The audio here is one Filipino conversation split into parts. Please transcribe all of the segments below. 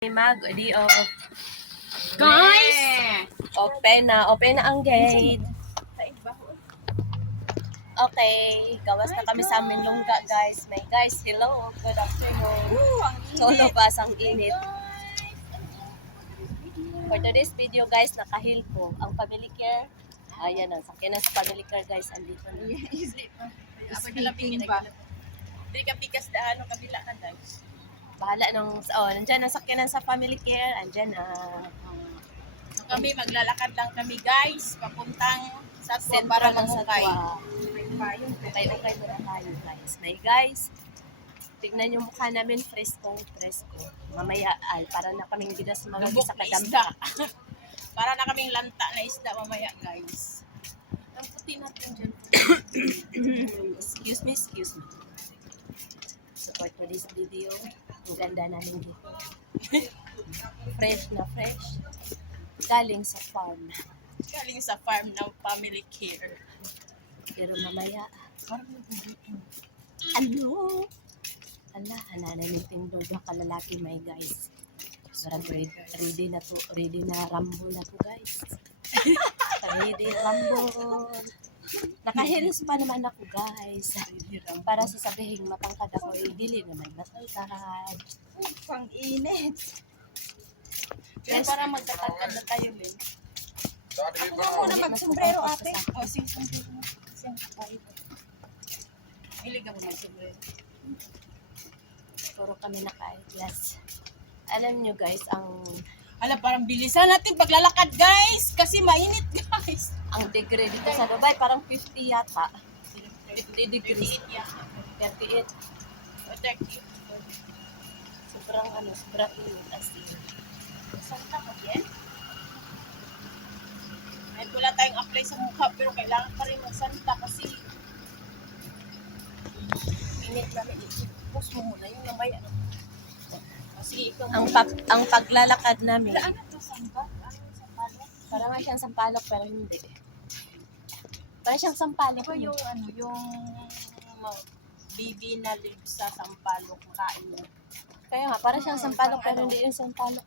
Mag-di off. Guys! Open na ang gate. Okay, gawas na kami sa amin lungga, guys. May guys, hello, good afternoon. Solo bus ang init. For today's video, guys, nakahil po ang family care. Ayan ang sakyan sa family care, guys. Andito na. Speaking ba? Hindi ka pikas na kabila ka, guys. Bahala nung, nandyan ang sakyan sa family care. Andyan na. So kami, maglalakad lang kami, guys. Papuntang Satwa Sentro para ng mangukay. Satwa. Okay muna tayo, guys. May guys, tignan yung mukha namin, presko. Mamaya, para na kaming bidas mga Lubok sa na kadampa. isda. Para na kaming lanta na isda mamaya, guys. Ang puti natin dyan. Excuse me. So for today's video, ang ganda namin dito. Fresh na fresh. Galing sa farm. Galing sa farm ng family care. Pero mamaya, ano? Ala, hanananin doon yung kalalaki, my guys. Parang ready na Rambo na to, guys. Ready Rambo. Nakahilis pa naman ako, guys. Para sasabihin matangkad ako, dili naman matangkad. Pang-init. Pero para magtatangkad na tayo, Lynn. Ako na muna mag-sombrero, ate. O, sige, sombrero mo. Siyang kapalit. Hilig ako mag-sombrero. Puro kami naka-eyeglass. Alam nyo, guys, ang Parang bilisan natin paglalakad, guys. Kasi mainit, guys. degree dito sa Dubai, parang 50 yata. 50 degrees. 38 yan. 38. O, 30. Sobrang init as in. Santa ka yan? Ay, wala tayong apply sa mukha pero kailangan pa rin magsanta kasi init namin. Post mo muna yung lamay. Kasi ikaw Ang paglalakad namin, ano to, samba? Ano sa palo? parang nga siyang sampalok pero hindi. Parang siyang sampalok. Ito yung bibi na live sa sampalok kain mo. Kaya nga, parang siyang sampalok pero hindi yung sampalok.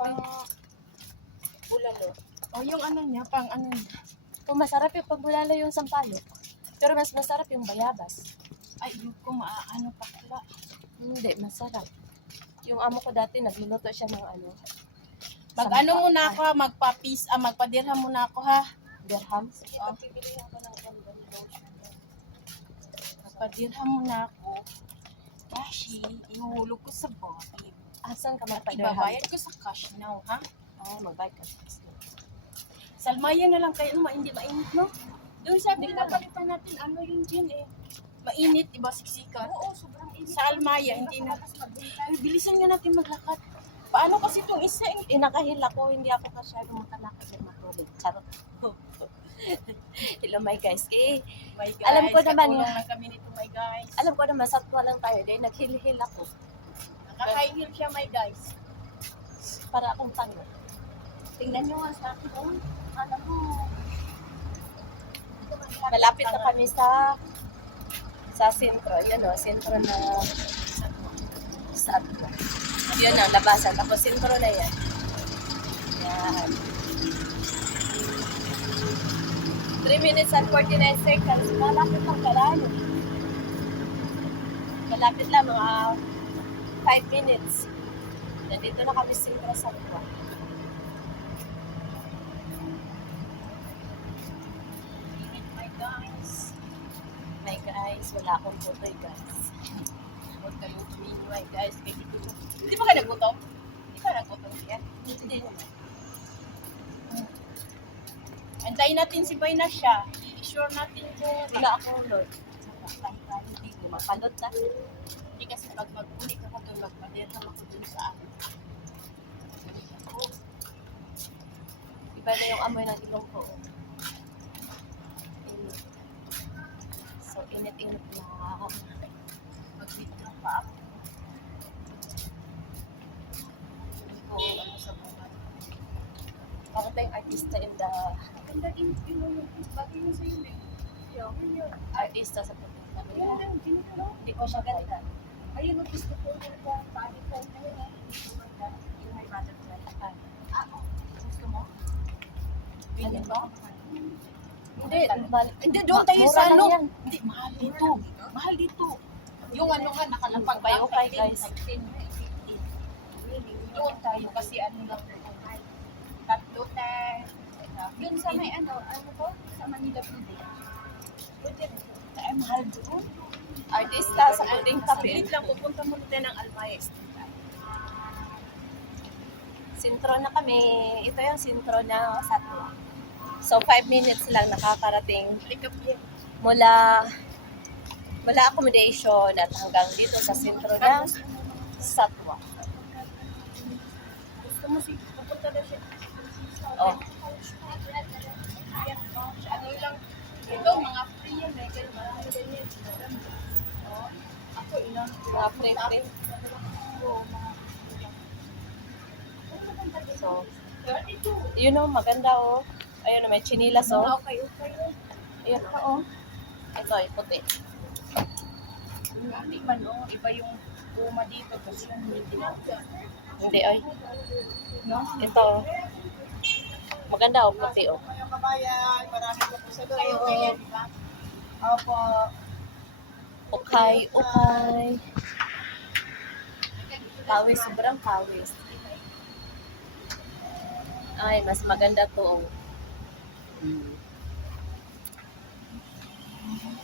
Bulalo. O yung ano niya, pang ano niya. Kung masarap yung pagbulalo yung sampalok. Pero mas masarap yung bayabas. Ay, yung ano pakla. Hindi, masarap. Yung amo ko dati, nagluluto siya ng Mag-ano muna ako, magpadirham muna ako ha. dirhams. Pagpipilihan ko ng magpadirham muna ako. Kasi, ihuhulog ko sa body. Asan ka At magpa-dirham? ibabayad ko sa cash now, ha? Magbayad ka. Salmaya na lang kayo, hindi mainit, no? Doon sa pinapalitan natin, ano yun dyan eh. Mainit, diba, siksikan? Oo, sobrang init. Sa Almaya, hindi na. Ay, bilisan nga natin maglakad. Paano kasi itong isa eh? Nakahil ako, hindi ako masyadong makalakad at matulog. Charot. Hello, my guys. My guys, Alam ko naman katulong yan. lang kami nito, my guys. Alam ko naman, satwa lang tayo. Dahil naghil-hil ako. Nakaka-high heel siya, my guys. Para akong tango. Tingnan nyo nga sa akin. Alam mo. Malapit na kami sa sentro. Yan o, sentro na Satwa. Yun ang labasan. Tapos sentro na yan. Yan. 3 minutes and 49 seconds. Malapit lang kalalo. Malapit lang, mga 5 minutes. Nandito na kami sentro sa Satwa. My guys. My guys, wala akong tutoy, guys. Huwag kayong tumingin, my guys. Hindi ba ka nagutom? Hindi ka nagutom siya. Hindi naman. Antayin natin si Boy na siya. I-sure natin kung Wala akong load. Hindi ko makalot na. Hindi kasi pag mag-ulik ako doon, magpadirham ako doon sa akin. Iba na yung amoy ng ilong ko. Init. So, init-init na. Mag-video pa ako. Hindi ko ano sa buhay. Para tayong artista in the Ganda din yung bagay mo sa yun eh. Yun. artista sa pagkakita. Yan lang, ginagawa. Hindi ko siya ganda. Ayun, gusto ko yung paano ko na yun. butterfly. Gusto mo? Ano ba? Hindi, hindi doon tayo Mura sa lang ano. yan. Hindi, mahal dito. Mahal dito. Yung ano nga, nakalapag Okay, okay, guys. Doon tayo kasi ano lang. Tatlo tayo. Dun sa may ano to? Sa Manila Pwede. Pwede rin. Ay, mahal doon. Artista sa puding Kapilit kape. lang, pupunta muna tayo ng Almayes. Sintro na kami. Ito yung sintro na Satwa. So, 5 minutes lang nakakarating mula accommodation at hanggang dito sa sentro ng Satwa. Gusto mo si pupunta na siya. Oh, Ano lang, ito, mga free yan. May ganyan. Oh, ako ilang. mga free-free. So, yun o, maganda o. Ayun o, may chinilas o. Okay. Ayun o. Ito ay puti. Hindi man, oh, iba yung puma dito kasi hindi na. Hindi ay. No? Ito o. Maganda o, puti o. Mga kabayan, marami po sa Kayo kaya, di ba? Opo. Okay, okay. Pawis, sobrang pawis. Ay, mas maganda to.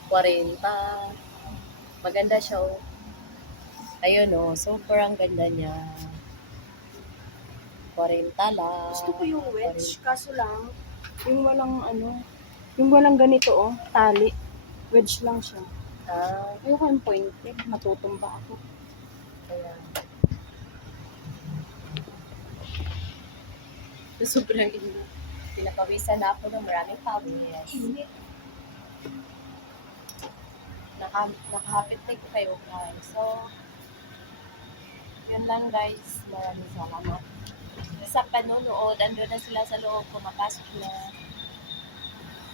40. Maganda siya. Oh. Ayun oh, sobrang ganda niya. 40 lang. Gusto ko yung wedge, kaso lang, yung walang ano, yung walang ganito oh, tali. Wedge lang siya. Ah, Ayoko yung pointed, matutumba ako. kaya. Sobrang init. Pinapawisan na ako ng maraming pawis. Nakahapit ko kayo guys. So, yun lang guys. Maraming salamat sa panonood. Andun na sila sa loob. Pumapasok na.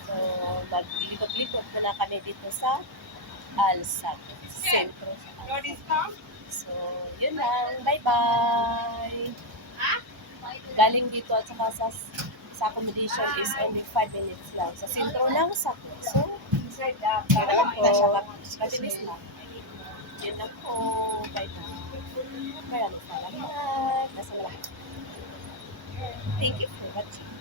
So, maglikot-likot na kami dito sa Alsat. Sentro sa Alsat. So, yun lang. Bye-bye! Galing dito at saka sa accommodation is only 5 minutes lang. Sa sentro lang sa So, alam ko, mabilis lang. Yun lang po. Bye-bye. Maraming salamat. Nasa lahat. Thank you for watching.